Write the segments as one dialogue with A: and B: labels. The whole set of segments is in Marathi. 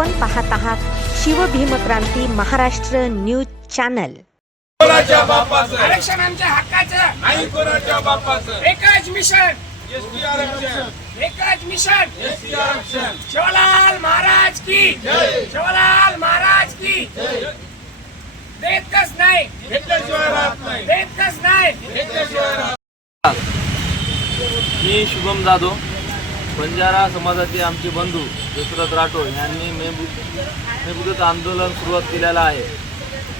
A: आपण पाहत आहात शिवभीमक्रांती महाराष्ट्र न्यूज चॅनल.
B: कोणाच्या बापाचं?
C: आरक्षण आमच्या हक्काचं.
B: नाही कोणाच्या बापाचं?
C: एकच मिशन.
B: एसटी आरक्षण.
C: एकच मिशन.
B: एसटी आरक्षण.
C: शिवलाल महाराज की.
B: जय.
C: शिवलाल महाराज की. देत कस नाही.
B: घेतल्याशिवाय राहत नाही.
C: देत कस नाही.
B: घेतल्याशिवाय राहत
D: मी शुभम जाधव. बंजारा समाजाचे आमचे बंधू दशरथ राठोड यांनी मेबू आंदोलन सुरुवात केलेलं आहे.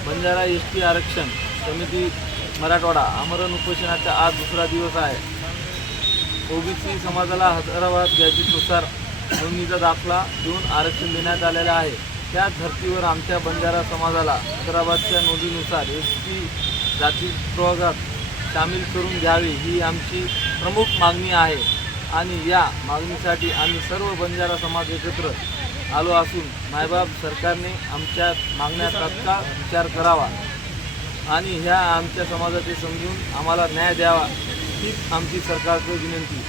D: बंजारा एस टी आरक्षण समिती मराठवाडा आमरण उपोषणाचा आज दुसरा दिवस आहे. ओबीसी समाजाला हैदराबाद गॅजेटनुसार नोंदणीचा दाखला देऊन आरक्षण देण्यात आलेला आहे. त्याच धर्तीवर आमच्या बंजारा समाजाला हैदराबादच्या नोंदीनुसार एस टी जाती प्रवर्गात सामील करून घ्यावी ही आमची प्रमुख मागणी आहे. आणि या मागणीसाठी आम्ही सर्व बंजारा समाज एकत्र आलो असून मायबाप सरकारने आमच्या मागण्या तात्काळ विचार करावा आणि ह्या आमच्या समाजाचे समजून आम्हाला न्याय द्यावा हीच आमची सरकारकडे विनंती.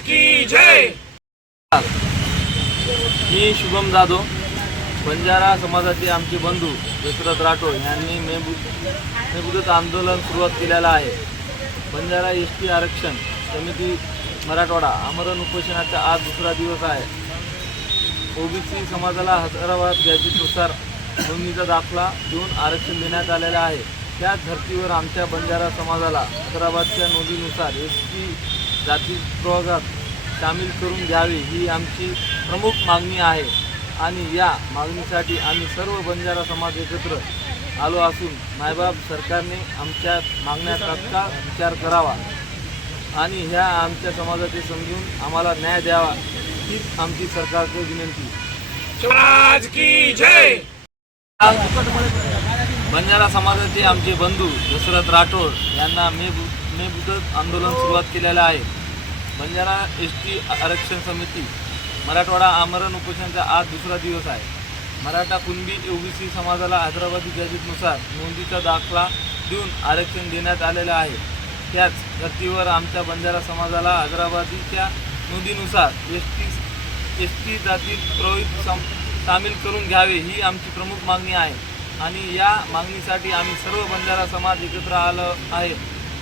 C: की जय!
D: मी शुभम जाधव बंजारा समाजाचे आमचे बंधू दशरथ राठोड यांनी मेबू मेबुदत आंदोलन सुरुवात केलेलं आहे. बंजारा एस टी आरक्षण समिती मराठवाडा आमरण उपोषणाचा आज दुसरा दिवस आहे. ओबीसी समाजाला हैदराबाद गॅजेटनुसार नोंदणीचा दाखला देऊन आरक्षण देण्यात आलेलं आहे. त्याच धर्तीवर आमच्या बंजारा समाजाला हैदराबादच्या नोंदीनुसार एस टी जाती प्रवर्गात सामील करून घ्यावी ही आमची प्रमुख मागणी आहे. आणि या मागणीसाठी आम्ही सर्व बंजारा समाज एकत्र आलो असून मायबाप सरकारने आमच्या मागण्या तात्काळ विचार करावा. आणि ह्या आमच्या समाजाचे समजून आम्हाला न्याय द्यावा हीच आमची सरकारकडे विनंती.
C: शिवराज की जय!
D: बंजारा समाजाचे आमचे बंधू दशरथ राठोड यांना मे मेबुदत आंदोलन सुरुवात केलेलं आहे. बंजारा एस टी आरक्षण समिती मराठवाडा आमरण उपोषणाचा आज दुसरा दिवस आहे. मराठा कुणबी ओबीसी समाजाला हैदराबादी गॅजेटनुसार नोंदीचा दाखला देऊन आरक्षण देण्यात आलेलं आहे. त्याच धर्तीवर आमच्या बंजारा समाजाला हैदराबादीच्या नोंदीनुसार एस टी एस टी जातीत प्रवृत्त सम सामील करून घ्यावे ही आमची प्रमुख मागणी आहे. आणि या मागणीसाठी आम्ही सर्व बंजारा समाज एकत्र आलो आहे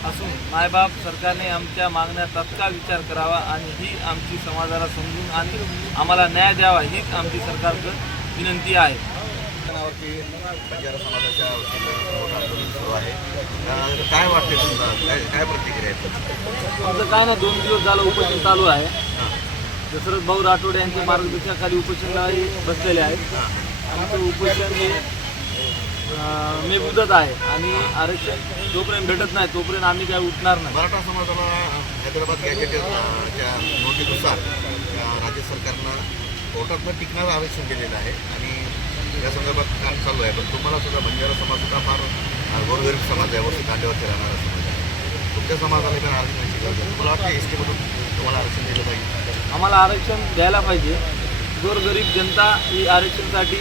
D: असून मायबाप सरकारने आमच्या मागण्या तत्काळ विचार करावा आणि ही आमची समाजाला समजून आणि आम्हाला न्याय द्यावा हीच आमची सरकारकडे विनंती आहे.
E: बंजारा समाजाच्या वतीनं सुरू आहे. काय वाटते तुमचा? काय काय प्रतिक्रिया आहे
D: आमचं काय ना दोन दिवस झालं उपोषण चालू आहे. दशरथ भाऊ राठोड यांच्या मार्गदर्शनाखाली उपोषणालाही बसलेले आहेत. आमचं उपोषण हे अं, मेमुदत आहे. आणि आरक्षण जोपर्यंत भेटत नाही तोपर्यंत आम्ही काय उठणार नाही.
E: मराठा समाजाला हैदराबाद गॅजेटच्या नोंदीनुसार अं, राज्य सरकारनं कोर्टातनं टिकणारं आरक्षण दिलेलं आहे आणि या संदर्भात काम चालू आहे. पण तुम्हाला सुद्धा बंजारा समाज सुद्धा फार गोरगरीब समाज आहे. वरती कांद्यावरती राहणारा समाज आहे. तुमच्या समाजाला पण आरक्षणाची गरज आहे. तुम्हाला वाटतं एस टीमधून तुम्हाला आरक्षण दिलं पाहिजे
D: आम्हाला आरक्षण द्यायला पाहिजे. गोरगरीब जनता ही आरक्षणासाठी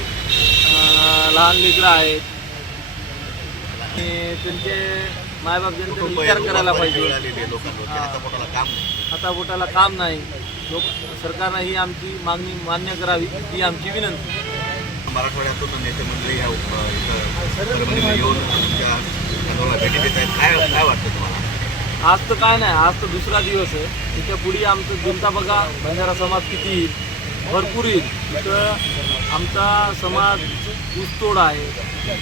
D: लहान लेकरं आहेत. आणि त्यांचे मायबाप जनतेने विचार करायला
E: लोकांना
D: पाहिजे. हां.
E: आता
D: हाताबोटाला काम नाही. लोक सरकारनं ही आमची मागणी मान्य करावी ही आमची विनंती.
E: मराठवाड्यातून नेते मंडळी ह्या उप- इथं परभणीला येऊन भेटी देत आहेत. काय काय वाटतं तुम्हाला?
D: आज तर काय नाही आज तर दुसरा दिवस आहे. त्याच्या पुढे आमचं जनता बघा बंजारा समाज किती येईल? भरपूर येईल. तिथं आमचा समाज ऊसतोड आहे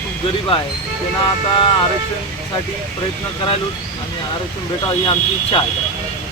D: खूप गरीब आहे. त्यांना आता आरक्षणासाठी प्रयत्न करायला आणि आरक्षण भेटावं ही आमची इच्छा आहे.